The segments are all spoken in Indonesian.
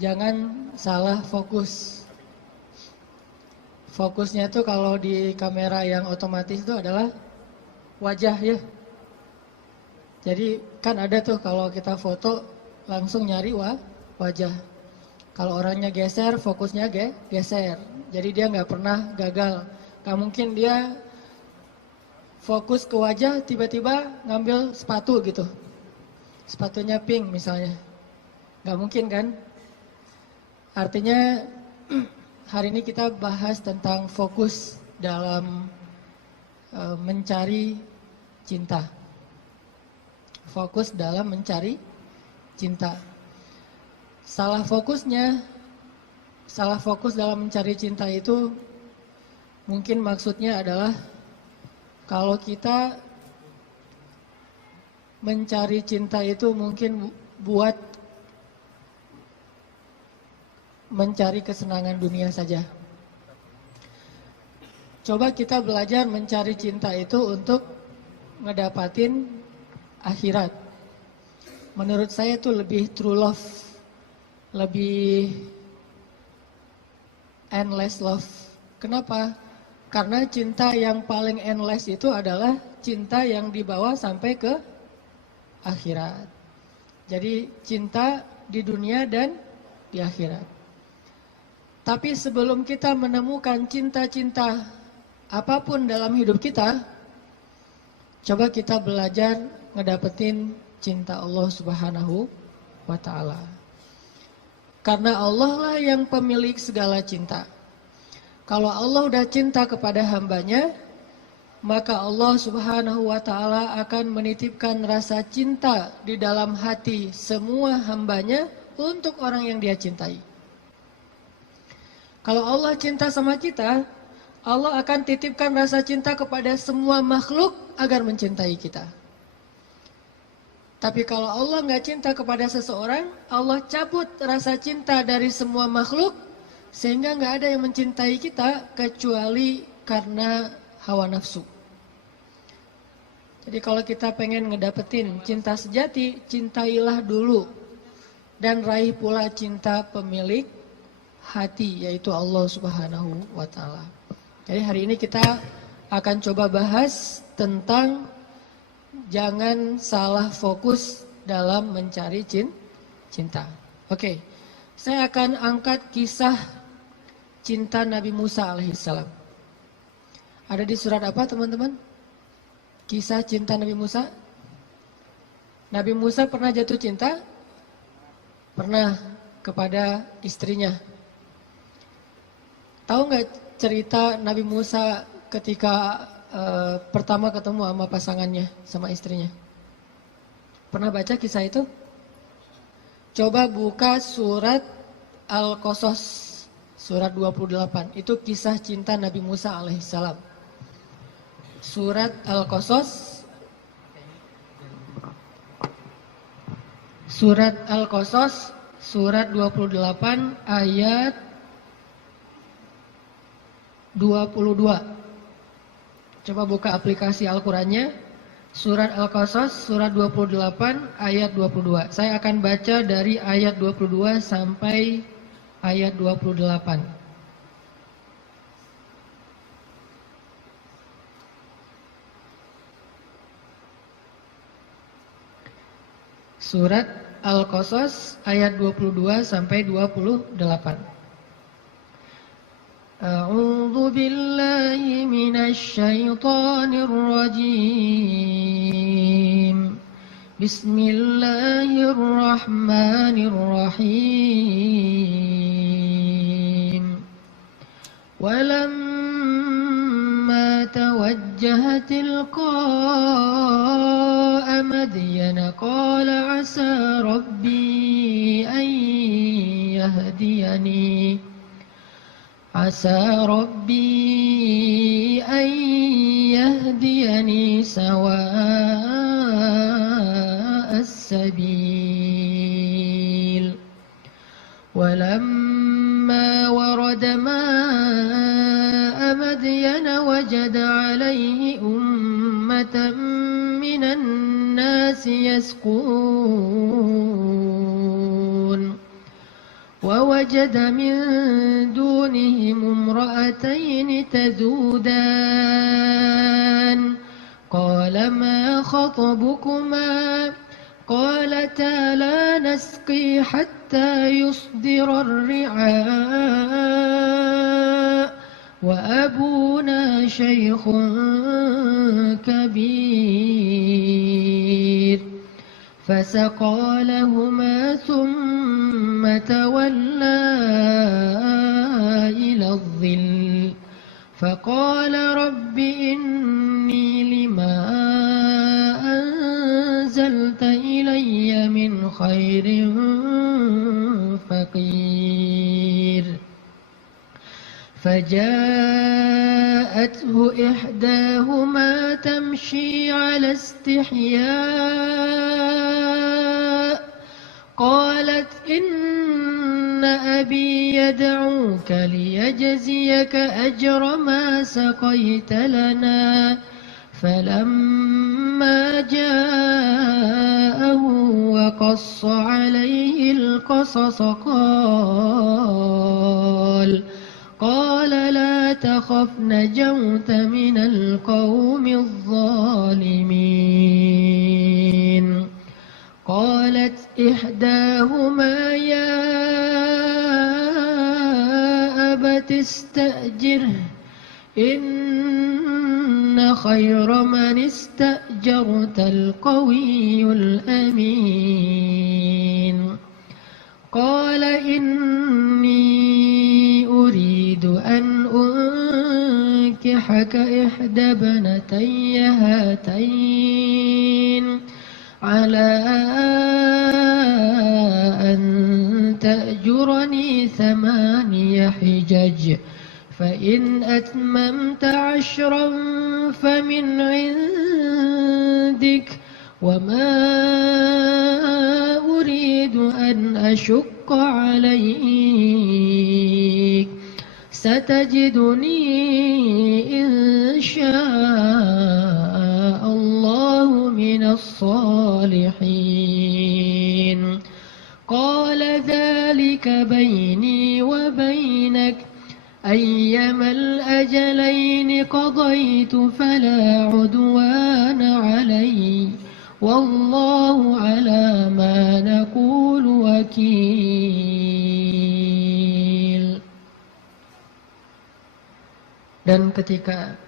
jangan salah fokus. Fokusnya itu kalau di kamera yang otomatis itu adalah wajah ya. Jadi kan ada tuh kalau kita foto langsung nyari wajah. Kalau orangnya geser, fokusnya geser. Jadi dia nggak pernah gagal. Nggak mungkin dia fokus ke wajah tiba-tiba ngambil sepatu gitu. Sepatunya pink misalnya. Nggak mungkin kan? Artinya hari ini kita bahas tentang fokus dalam mencari cinta. Fokus dalam mencari cinta. Salah fokus dalam mencari cinta itu mungkin maksudnya adalah kalau kita mencari cinta itu mungkin buat mencari kesenangan dunia saja. Coba kita belajar mencari cinta itu untuk ngedapatin akhirat. Menurut saya itu lebih true love, lebih endless love. Kenapa? Karena cinta yang paling endless itu adalah cinta yang dibawa sampai ke akhirat. Jadi cinta di dunia dan di akhirat. Tapi sebelum kita menemukan cinta-cinta apapun dalam hidup kita, coba kita belajar ngedapetin cinta Allah Subhanahu wa Ta'ala. Karena Allah lah yang pemilik segala cinta. Kalau Allah udah cinta kepada hambanya, maka Allah Subhanahu wa Ta'ala akan menitipkan rasa cinta di dalam hati semua hambanya untuk orang yang dia cintai. Kalau Allah cinta sama kita, Allah akan titipkan rasa cinta kepada semua makhluk agar mencintai kita. Tapi kalau Allah nggak cinta kepada seseorang, Allah cabut rasa cinta dari semua makhluk, sehingga nggak ada yang mencintai kita kecuali karena hawa nafsu. Jadi kalau kita pengen ngedapetin cinta sejati, cintailah dulu dan raih pula cinta pemilik hati, yaitu Allah Subhanahu wa Ta'ala. Jadi hari ini kita akan coba bahas tentang jangan salah fokus dalam mencari cinta. Oke, saya akan angkat kisah cinta Nabi Musa alaihissalam. Ada di surat apa teman-teman? Kisah cinta Nabi Musa. Nabi Musa pernah jatuh cinta? Pernah, kepada istrinya. Tahu nggak cerita Nabi Musa ketika pertama ketemu sama pasangannya, sama istrinya? Pernah baca kisah itu? Coba buka surat Al-Qasas, surat 28. Itu kisah cinta Nabi Musa alaihissalam. Surat Al-Qasas, surat Al-Qasas, surat 28 ayat 22. Coba buka aplikasi Al-Qurannya. Surat Al-Qasas, surat 28 ayat 22. Saya akan baca dari ayat 22 sampai ayat 28. Surat Al-Qasas ayat 22 sampai 28. A'udzu billahi minasy syaithanir rajim. Bismillahirrahmanirrahim. Walamma tawajjaha tilqa'a Madyan qala 'asa rabbi an yahdiyani عسى ربي أن يهديني سواء السبيل ولما ورد ماء مدين وجد عليه أمة من الناس يسقون فوجد من دونهم امرأتين تذودان قال ما خطبكما قالتا لا نسقي حتى يصدر الرعاء وأبونا شيخ كبير فسقى لهما ثم تولى إلى الظل فقال رب إني لما أنزلت إلي من خير فقير فجاءته إحداهما تمشي على استحياء قالت إن أبي يدعوك ليجزيك أجر ما سقيت لنا فلما جاءه وقص عليه القصص قال لا تخف نجوت من القوم الظالمين قالت إحداهما يا أبت استأجره إن خير من استأجرت القوي الأمين قال إني أريد أن أنكحك إحدى ابنتي هاتين على أن تأجرني 8 حجج فإن أتممت 10 فمن عندك وما أريد أن أشق عليك ستجدني إن شاء الله من الصالحين قال ذلك بيني وبينك أيما الأجلين قضيت فلا عدوان علي والله على ما نقول وكيل. Dan ketika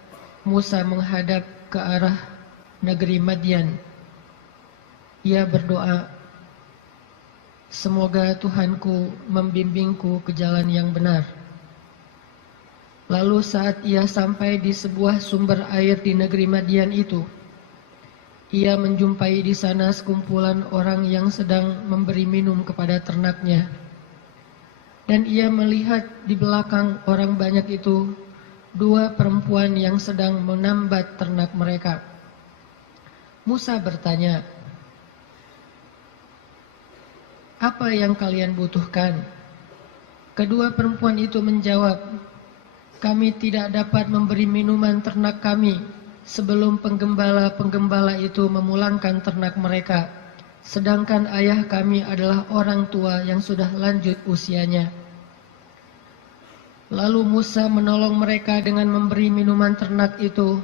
Musa menghadap ke arah negeri Madian, ia berdoa, semoga Tuhanku membimbingku ke jalan yang benar. Lalu saat ia sampai di sebuah sumber air di negeri Madian itu, ia menjumpai di sana sekumpulan orang yang sedang memberi minum kepada ternaknya. Dan ia melihat di belakang orang banyak itu 2 perempuan yang sedang menambat ternak mereka. Musa bertanya, "Apa yang kalian butuhkan?" Kedua perempuan itu menjawab, "Kami tidak dapat memberi minuman ternak kami sebelum penggembala-penggembala itu memulangkan ternak mereka, sedangkan ayah kami adalah orang tua yang sudah lanjut usianya." Lalu Musa menolong mereka dengan memberi minuman ternak itu.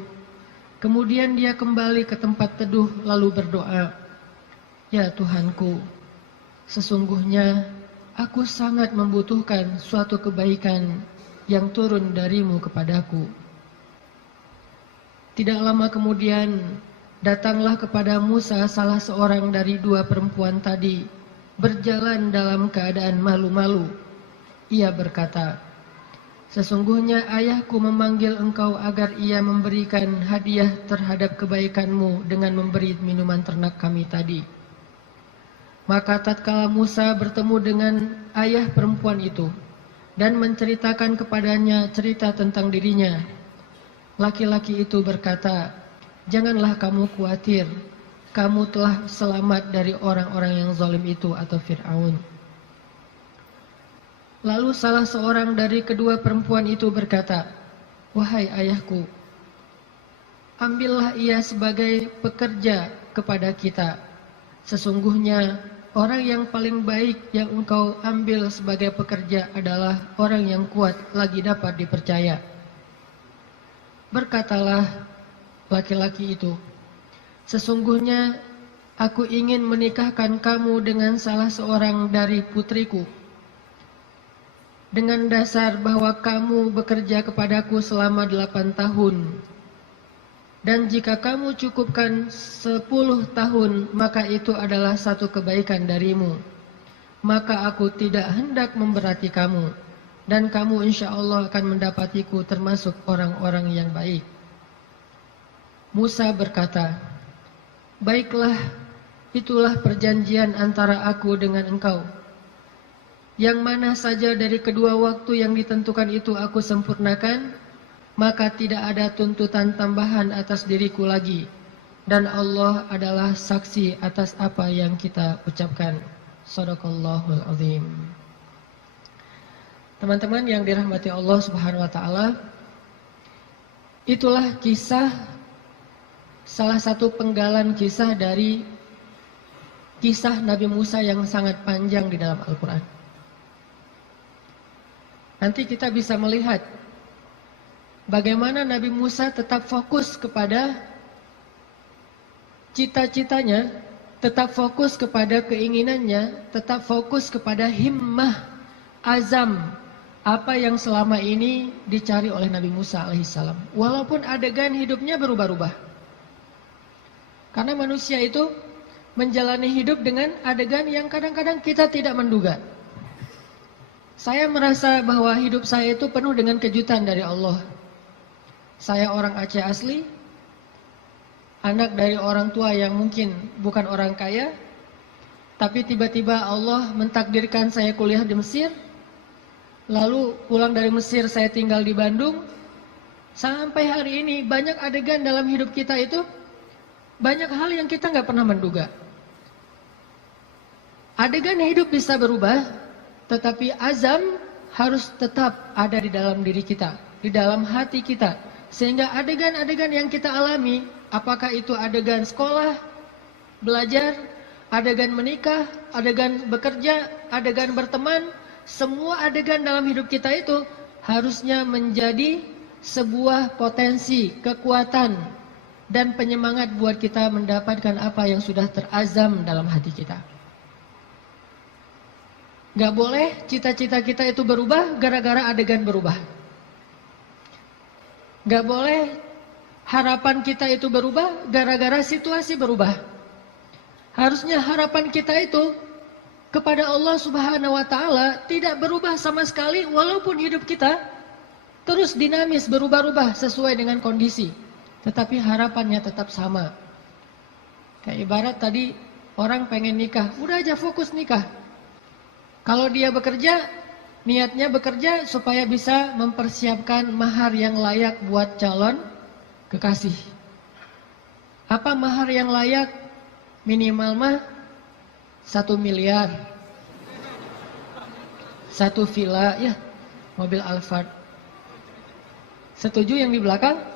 Kemudian dia kembali ke tempat teduh lalu berdoa, "Ya Tuhanku, sesungguhnya aku sangat membutuhkan suatu kebaikan yang turun darimu kepadaku." Tidak lama kemudian datanglah kepada Musa salah seorang dari 2 perempuan tadi, berjalan dalam keadaan malu-malu. Ia berkata, "Sesungguhnya ayahku memanggil engkau agar ia memberikan hadiah terhadap kebaikanmu dengan memberi minuman ternak kami tadi." Maka tatkala Musa bertemu dengan ayah perempuan itu dan menceritakan kepadanya cerita tentang dirinya, laki-laki itu berkata, "Janganlah kamu khawatir, kamu telah selamat dari orang-orang yang zalim itu atau Fir'aun." Lalu salah seorang dari kedua perempuan itu berkata, "Wahai ayahku, ambillah ia sebagai pekerja kepada kita. Sesungguhnya orang yang paling baik yang engkau ambil sebagai pekerja adalah orang yang kuat lagi dapat dipercaya. Berkatalah laki-laki itu, sesungguhnya aku ingin menikahkan kamu dengan salah seorang dari putriku, dengan dasar bahwa kamu bekerja kepadaku selama 8 tahun. Dan jika kamu cukupkan 10 tahun, maka itu adalah satu kebaikan darimu. Maka aku tidak hendak memberati kamu, dan kamu insya Allah akan mendapatiku termasuk orang-orang yang baik. Musa berkata, baiklah, itulah perjanjian antara aku dengan engkau. Yang mana saja dari kedua waktu yang ditentukan itu aku sempurnakan, maka tidak ada tuntutan tambahan atas diriku lagi. Dan Allah adalah saksi atas apa yang kita ucapkan. Shadaqallahul azim. Teman-teman yang dirahmati Allah Subhanahu wa taala, itulah kisah, salah satu penggalan kisah dari kisah Nabi Musa yang sangat panjang di dalam Al-Quran. Nanti kita bisa melihat bagaimana Nabi Musa tetap fokus kepada cita-citanya, tetap fokus kepada keinginannya, tetap fokus kepada himmah, azam, apa yang selama ini dicari oleh Nabi Musa alaihissalam. Walaupun adegan hidupnya berubah-ubah. Karena manusia itu menjalani hidup dengan adegan yang kadang-kadang kita tidak menduga. Saya merasa bahwa hidup saya itu penuh dengan kejutan dari Allah. Saya orang Aceh asli, anak dari orang tua yang mungkin bukan orang kaya, tapi tiba-tiba Allah mentakdirkan saya kuliah di Mesir, lalu pulang dari Mesir saya tinggal di Bandung. Sampai hari ini banyak adegan dalam hidup kita itu, banyak hal yang kita nggak pernah menduga. Adegan hidup bisa berubah, tetapi azam harus tetap ada di dalam diri kita, di dalam hati kita. Sehingga adegan-adegan yang kita alami, apakah itu adegan sekolah, belajar, adegan menikah, adegan bekerja, adegan berteman, semua adegan dalam hidup kita itu harusnya menjadi sebuah potensi, kekuatan, dan penyemangat buat kita mendapatkan apa yang sudah terazam dalam hati kita. Gak boleh cita-cita kita itu berubah gara-gara adegan berubah. Gak boleh harapan kita itu berubah gara-gara situasi berubah. Harusnya harapan kita itu kepada Allah Subhanahu wa taala tidak berubah sama sekali, walaupun hidup kita terus dinamis, berubah-ubah sesuai dengan kondisi. Tetapi harapannya tetap sama. Kayak ibarat tadi orang pengen nikah, udah aja fokus nikah. Kalau dia bekerja, niatnya bekerja supaya bisa mempersiapkan mahar yang layak buat calon kekasih. Apa mahar yang layak? Minimal mah 1 miliar. 1 villa, ya, mobil Alphard. Setuju yang di belakang?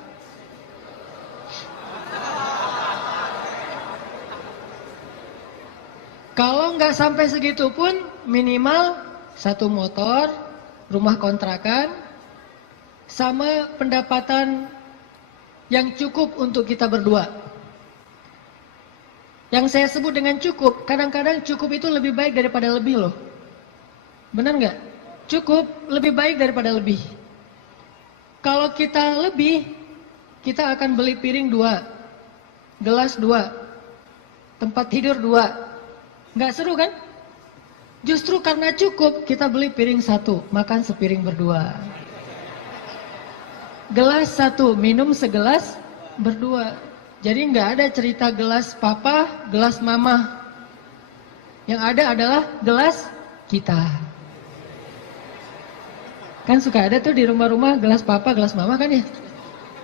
Kalau nggak sampai segitu pun minimal 1 motor, rumah kontrakan, sama pendapatan yang cukup untuk kita berdua. Yang saya sebut dengan cukup, kadang-kadang cukup itu lebih baik daripada lebih loh. Benar nggak? Cukup lebih baik daripada lebih. Kalau kita lebih, kita akan beli piring 2, gelas 2, tempat tidur 2. Nggak seru kan? Justru karena cukup, kita beli piring 1, makan sepiring berdua. Gelas 1, minum segelas berdua. Jadi nggak ada cerita gelas papa, gelas mama. Yang ada adalah gelas kita. Kan suka ada tuh di rumah-rumah gelas papa, gelas mama kan ya.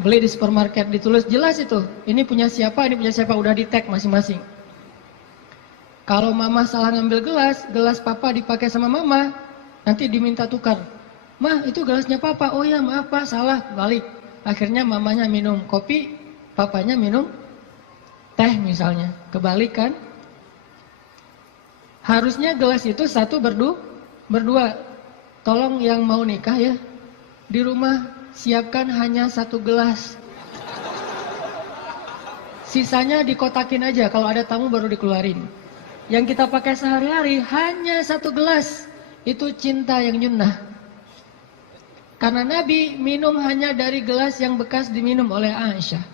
Beli di supermarket, ditulis jelas itu. Ini punya siapa, udah di tag masing-masing. Kalau mama salah ngambil gelas papa dipakai sama mama, nanti diminta tukar. Mah, itu gelasnya papa. Oh ya, maaf pak, salah, balik. Akhirnya mamanya minum kopi, papanya minum teh misalnya. Kebalik kan? Harusnya gelas itu satu berdua. Tolong yang mau nikah ya, di rumah siapkan hanya satu gelas. Sisanya dikotakin aja, kalau ada tamu baru dikeluarin. Yang kita pakai sehari-hari hanya satu gelas. Itu cinta yang nyunnah. Karena Nabi minum hanya dari gelas yang bekas diminum oleh Aisyah.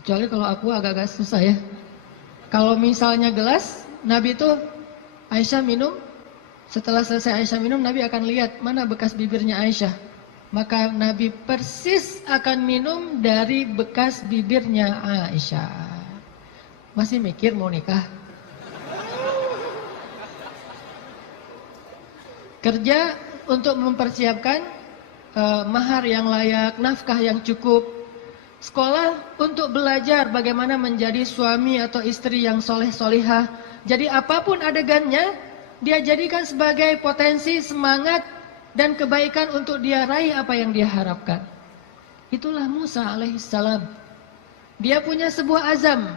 Kecuali kalau aku agak-agak susah ya. Kalau misalnya gelas, Nabi itu Aisyah minum. Setelah selesai Aisyah minum, Nabi akan lihat mana bekas bibirnya Aisyah. Maka Nabi persis akan minum dari bekas bibirnya Aisyah. Masih mikir mau nikah? Kerja untuk mempersiapkan mahar yang layak, nafkah yang cukup. Sekolah untuk belajar bagaimana menjadi suami atau istri yang soleh-solihah. Jadi apapun adegannya, dia jadikan sebagai potensi, semangat, dan kebaikan untuk dia raih apa yang dia harapkan. Itulah Musa alaihissalam. Dia punya sebuah azam.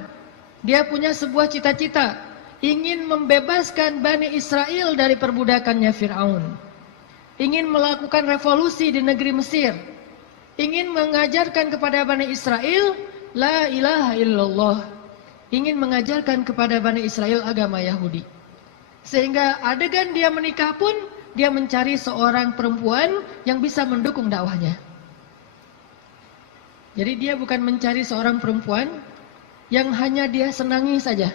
Dia punya sebuah cita-cita. Ingin membebaskan Bani Israel dari perbudakannya Fir'aun. Ingin melakukan revolusi di negeri Mesir. Ingin mengajarkan kepada Bani Israel La ilaha illallah. Ingin mengajarkan kepada Bani Israel agama Yahudi. Sehingga adegan dia menikah pun dia mencari seorang perempuan yang bisa mendukung dakwahnya. Jadi dia bukan mencari seorang perempuan yang hanya dia senangi saja.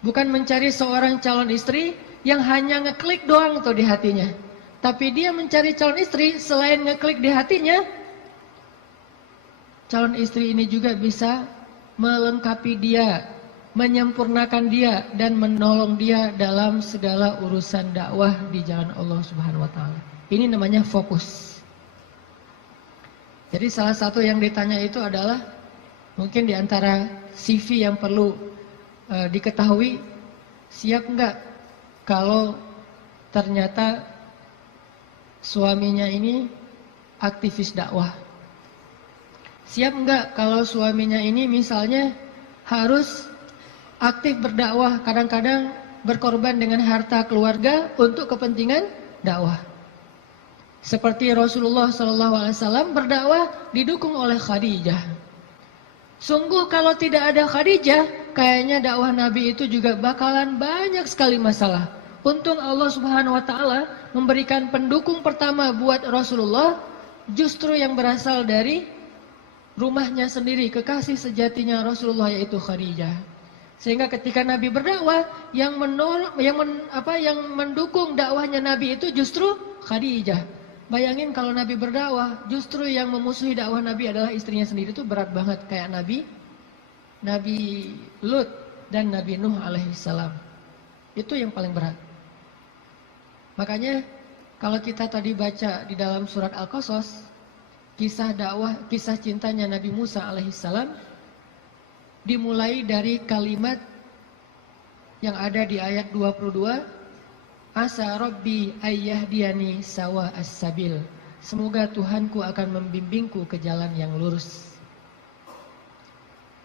Bukan mencari seorang calon istri yang hanya ngeklik doang tuh di hatinya. Tapi dia mencari calon istri selain ngeklik di hatinya, calon istri ini juga bisa melengkapi dia, menyempurnakan dia, dan menolong dia dalam segala urusan dakwah di jalan Allah Subhanahu wa Ta'ala. Ini namanya fokus. Jadi salah satu yang ditanya itu adalah mungkin di antara CV yang perlu diketahui, siap enggak kalau ternyata suaminya ini aktivis dakwah? Siap enggak kalau suaminya ini misalnya harus aktif berdakwah, kadang-kadang berkorban dengan harta keluarga untuk kepentingan dakwah. Seperti Rasulullah SAW berdakwah didukung oleh Khadijah. Sungguh kalau tidak ada Khadijah, kayaknya dakwah Nabi itu juga bakalan banyak sekali masalah. Untung Allah Subhanahu wa Ta'ala memberikan pendukung pertama buat Rasulullah, justru yang berasal dari rumahnya sendiri, kekasih sejatinya Rasulullah, yaitu Khadijah. Sehingga ketika Nabi berdakwah, yang mendukung dakwahnya Nabi itu justru Khadijah. Bayangin kalau Nabi berdakwah, justru yang memusuhi dakwah Nabi adalah istrinya sendiri, itu berat banget. Kayak Nabi Lut dan Nabi Nuh alaihissalam. Itu yang paling berat. Makanya kalau kita tadi baca di dalam surat Al-Qasas, kisah dakwah, kisah cintanya Nabi Musa alaihissalam dimulai dari kalimat yang ada di ayat 22, Asa Rabbi ayyahdiyani sawa as-sabil. Semoga Tuhanku akan membimbingku ke jalan yang lurus.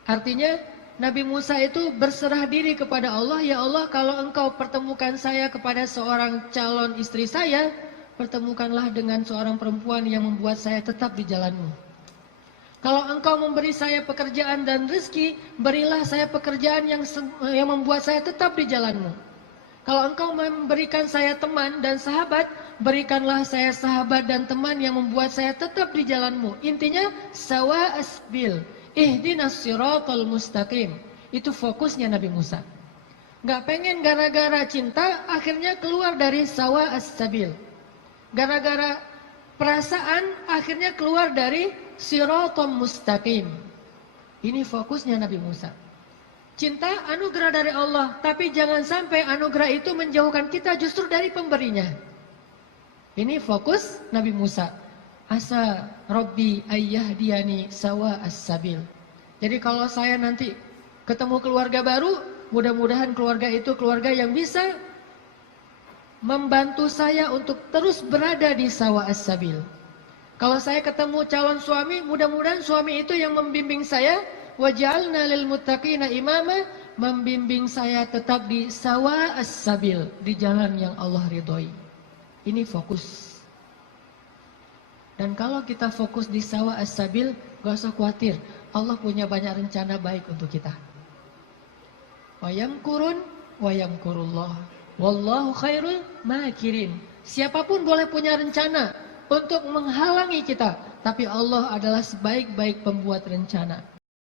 Artinya Nabi Musa itu berserah diri kepada Allah, ya Allah, kalau engkau pertemukan saya kepada seorang calon istri saya, pertemukanlah dengan seorang perempuan yang membuat saya tetap di jalanmu. Kalau engkau memberi saya pekerjaan dan rezeki, berilah saya pekerjaan yang membuat saya tetap di jalanmu. Kalau engkau memberikan saya teman dan sahabat, berikanlah saya sahabat dan teman yang membuat saya tetap di jalanmu. Intinya, sawa asbil, ihdinas siratal mustaqim. Itu fokusnya Nabi Musa. Gak pengen gara-gara cinta, akhirnya keluar dari sawa as-sabil. Gara-gara perasaan, akhirnya keluar dari siratal mustaqim. Ini fokusnya Nabi Musa. Cinta anugerah dari Allah, tapi jangan sampai anugerah itu menjauhkan kita justru dari pemberinya. Ini fokus Nabi Musa. Asa Rabbi ayyahdiyani sawa as-sabil. Jadi kalau saya nanti ketemu keluarga baru, mudah-mudahan keluarga itu keluarga yang bisa membantu saya untuk terus berada di sawa as-sabil. Kalau saya ketemu calon suami, mudah-mudahan suami itu yang membimbing saya. Waj'alna lil muttaqina imama, membimbing saya tetap di sawa as-sabil, di jalan yang Allah ridhoi. Ini fokus. Dan kalau kita fokus di sawa as-sabil, gak usah khawatir. Allah punya banyak rencana baik untuk kita. Wa yamkurun wa yamkurullah. Wallahu khairul makirin. Siapapun boleh punya rencana untuk menghalangi kita, tapi Allah adalah sebaik-baik pembuat rencana.